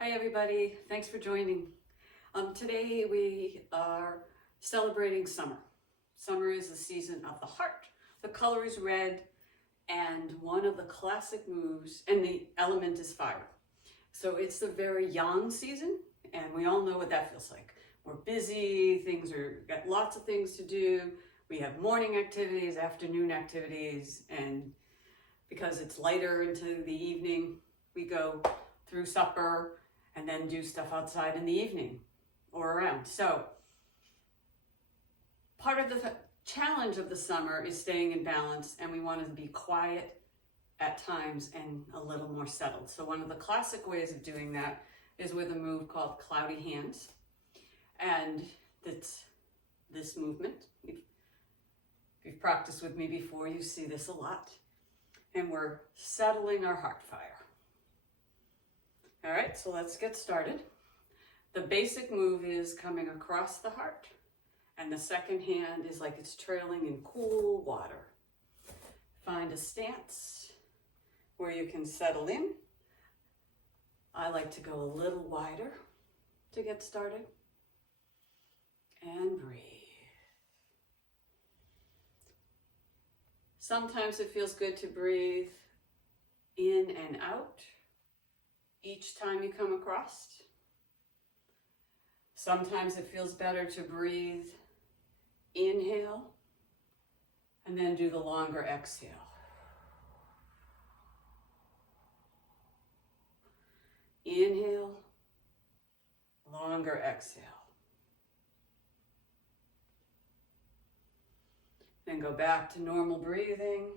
Hi everybody, thanks for joining. Today we are celebrating summer. Summer is the season of the heart. The color is red and one of the classic moves, and the element is fire. So it's the very yang season and we all know what that feels like. We're busy, got lots of things to do. We have morning activities, afternoon activities, and because it's lighter into the evening, we go through supper and then do stuff outside in the evening or around. So part of the challenge of the summer is staying in balance, and we want to be quiet at times and a little more settled. So one of the classic ways of doing that is with a move called cloudy hands. And it's this movement. If you've practiced with me before, you see this a lot. And we're settling our heart fire. All right, so let's get started. The basic move is coming across the heart, and the second hand is like it's trailing in cool water. Find a stance where you can settle in. I like to go a little wider to get started. And breathe. Sometimes it feels good to breathe in and out each time you come across. Sometimes it feels better to breathe, inhale, and then do the longer exhale. Inhale, longer exhale. Then go back to normal breathing.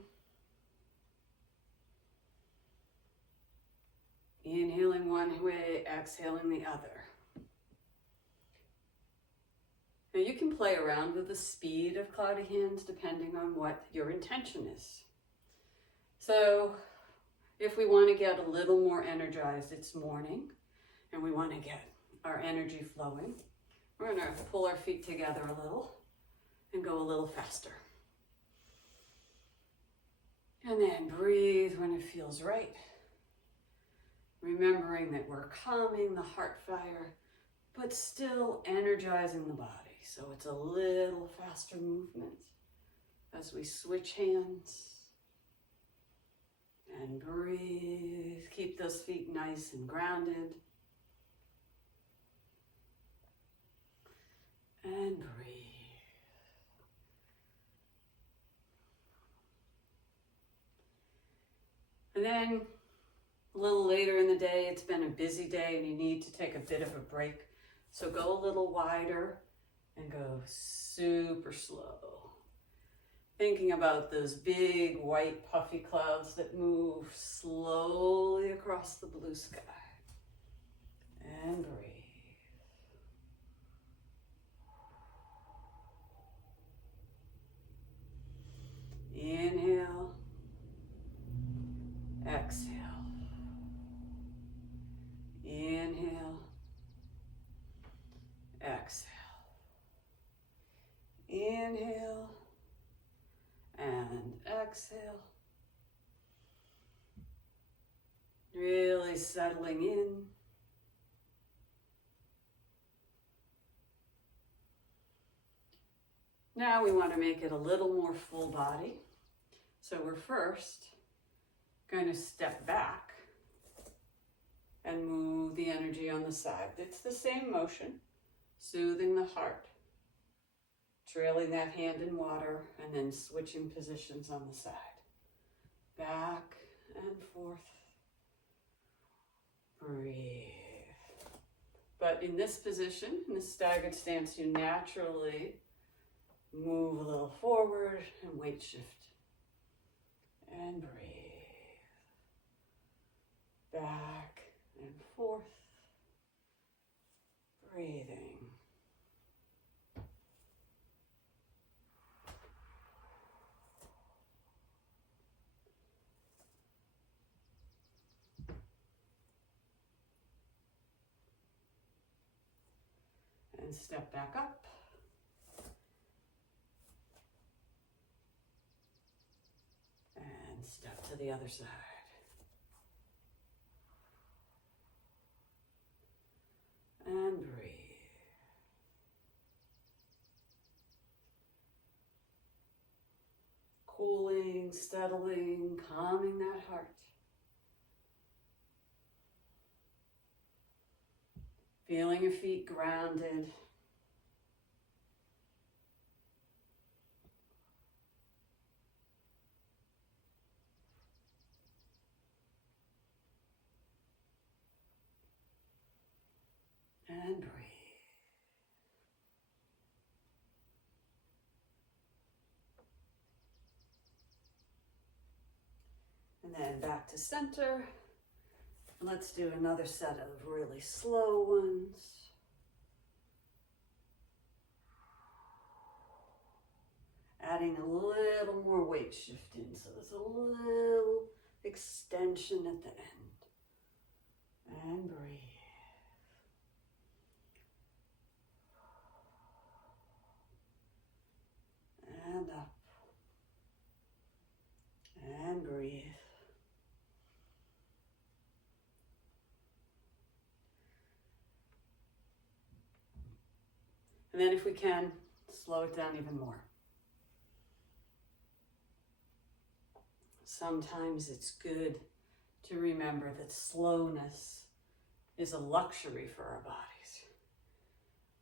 Inhaling one way, exhaling the other. Now you can play around with the speed of cloudy hands depending on what your intention is. So if we want to get a little more energized, it's morning, and we want to get our energy flowing, we're going to pull our feet together a little and go a little faster. And then breathe when it feels right. Remembering that we're calming the heart fire, but still energizing the body. So it's a little faster movement as we switch hands. And breathe. Keep those feet nice and grounded. And breathe. And then a little later in the day, it's been a busy day and you need to take a bit of a break. So go a little wider and go super slow. Thinking about those big white puffy clouds that move slowly across the blue sky. And breathe. Inhale. Exhale. Inhale. Exhale. Inhale. And exhale. Really settling in. Now we want to make it a little more full body. So we're first going to step back and move the energy on the side. It's the same motion, soothing the heart, trailing that hand in water, and then switching positions on the side. Back and forth. Breathe. But in this position, in this staggered stance, you naturally move a little forward and weight shift. And breathe. Back and forth. Breathing. And step back up. And step to the other side. cooling, settling, calming that heart. Feeling your feet grounded. And breathe. And then back to center. And let's do another set of really slow ones. Adding a little more weight shifting, so there's a little extension at the end. And breathe. And up. And breathe. And then if we can, slow it down even more. Sometimes it's good to remember that slowness is a luxury for our bodies.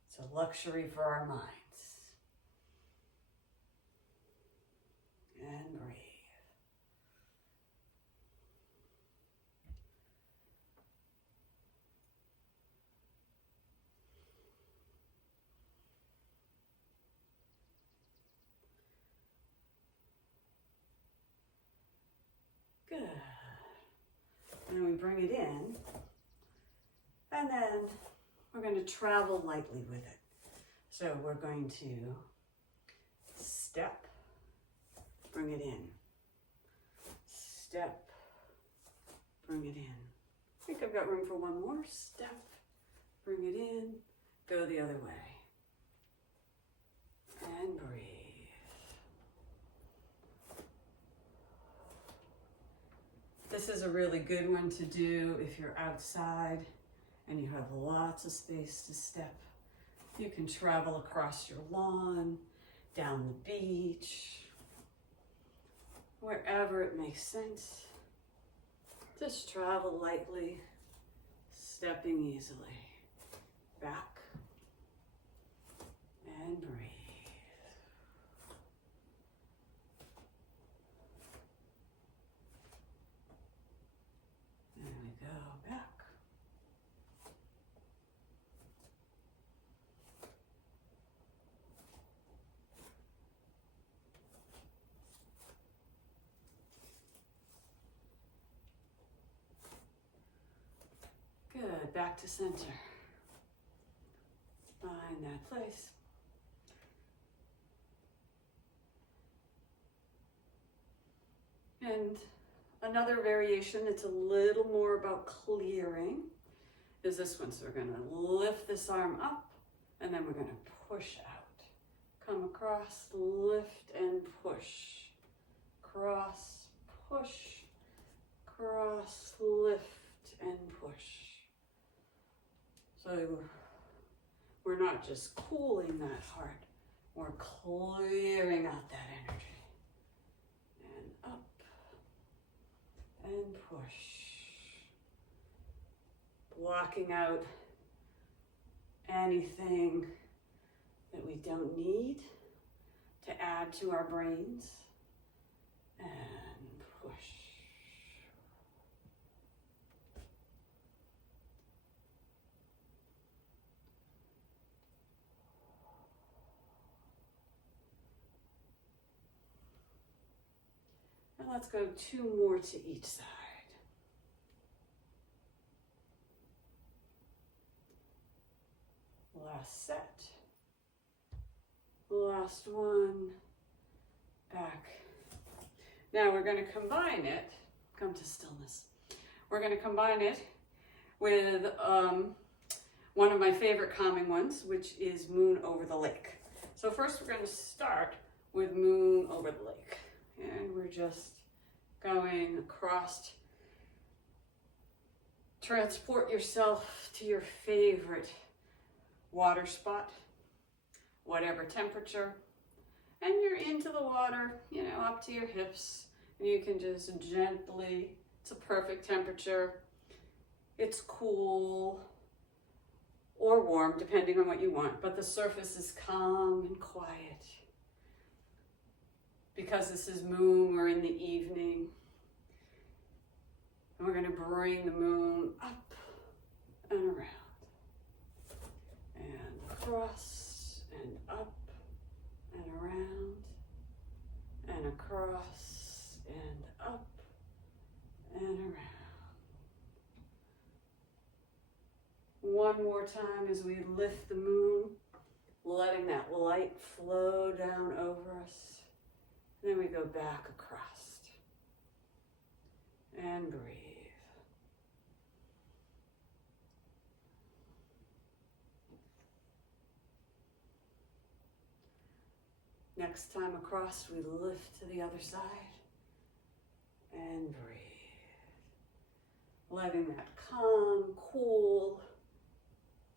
It's a luxury for our minds. And breathe. Good. And we bring it in, and then we're going to travel lightly with it. So we're going to step, bring it in, step, bring it in. I think I've got room for one more. Step, bring it in, go the other way, and breathe. This is a really good one to do if you're outside and you have lots of space to step. You can travel across your lawn, down the beach, wherever it makes sense. Just travel lightly, stepping easily. Back and breathe. And we go back. Good, back to center. Find that place. And another variation that's a little more about clearing is this one. So we're going to lift this arm up and then we're going to push out. Come across, lift and push. Cross, push, cross, lift and push. So we're not just cooling that heart, we're clearing out that energy. And up and push. Blocking out anything that we don't need to add to our brains. And push. And let's go 2 more to each side. Last set. Last one. Back. Now we're going to combine it. Come to stillness. We're going to combine it with one of my favorite calming ones, which is Moon Over the Lake. So first we're going to start with Moon Over the Lake. And we're just going across. Transport yourself to your favorite water spot, whatever temperature, And you're into the water, you know, up to your hips. And you can just gently, it's a perfect temperature. It's cool or warm, depending on what you want, but the surface is calm and quiet. Because this is moon, we're in the evening. And we're gonna bring the moon up and around. And across and up and around. And across and up and around. One more time as we lift the moon, letting that light flow down over us. Then we go back across and breathe. Next time across, we lift to the other side and breathe. Letting that calm, cool,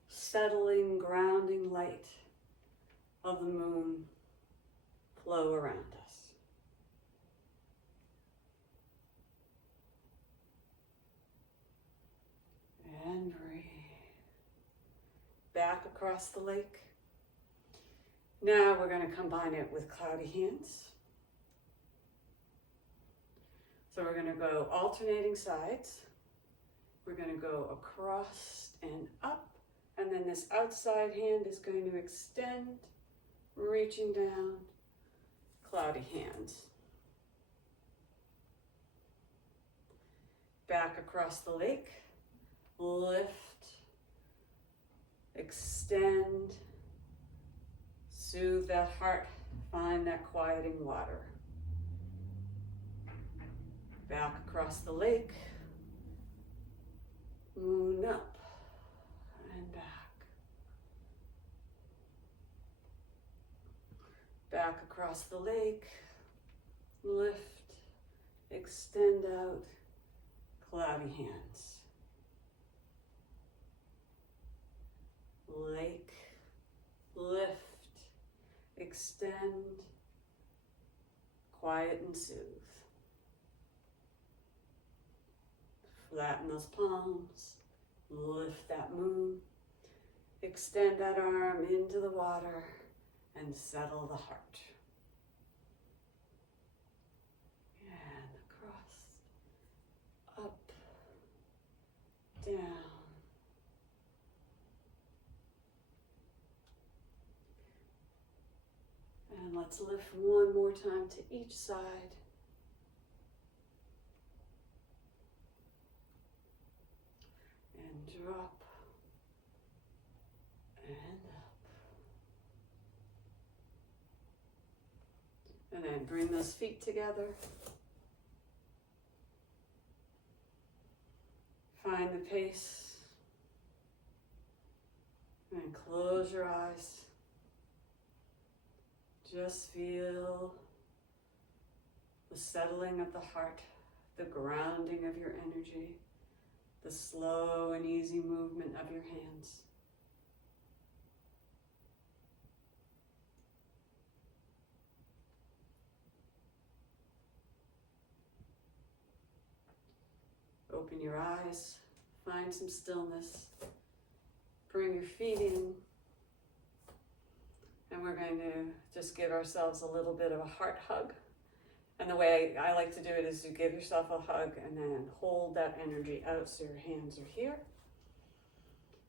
settling, grounding light of the moon flow around us. And breathe. Back across the lake. Now we're going to combine it with cloudy hands. So we're going to go alternating sides. We're going to go across and up. And then this outside hand is going to extend, reaching down, cloudy hands. Back across the lake. Lift, extend, soothe that heart, find that quieting water. Back across the lake, moon up and back. Back across the lake, lift, extend out, cloudy hands. Lake, lift, extend, quiet and soothe. Flatten those palms, lift that moon, extend that arm into the water and settle the heart. And across, up, down. And let's lift one more time to each side. And drop. And up. And then bring those feet together. Find the pace. And close your eyes. Just feel the settling of the heart, the grounding of your energy, the slow and easy movement of your hands. Open your eyes, find some stillness, bring your feet in. And we're going to just give ourselves a little bit of a heart hug. And the way I like to do it is you give yourself a hug and then hold that energy out so your hands are here.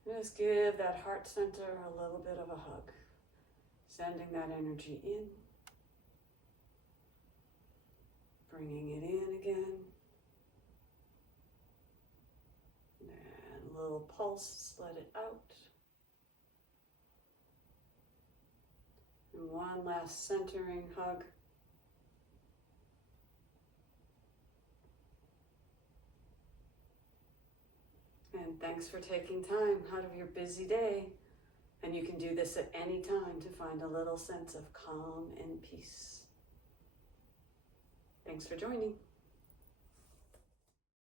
And just give that heart center a little bit of a hug. Sending that energy in. Bringing it in again. And a little pulse, let it out. And one last centering hug. And thanks for taking time out of your busy day. And you can do this at any time to find a little sense of calm and peace. Thanks for joining.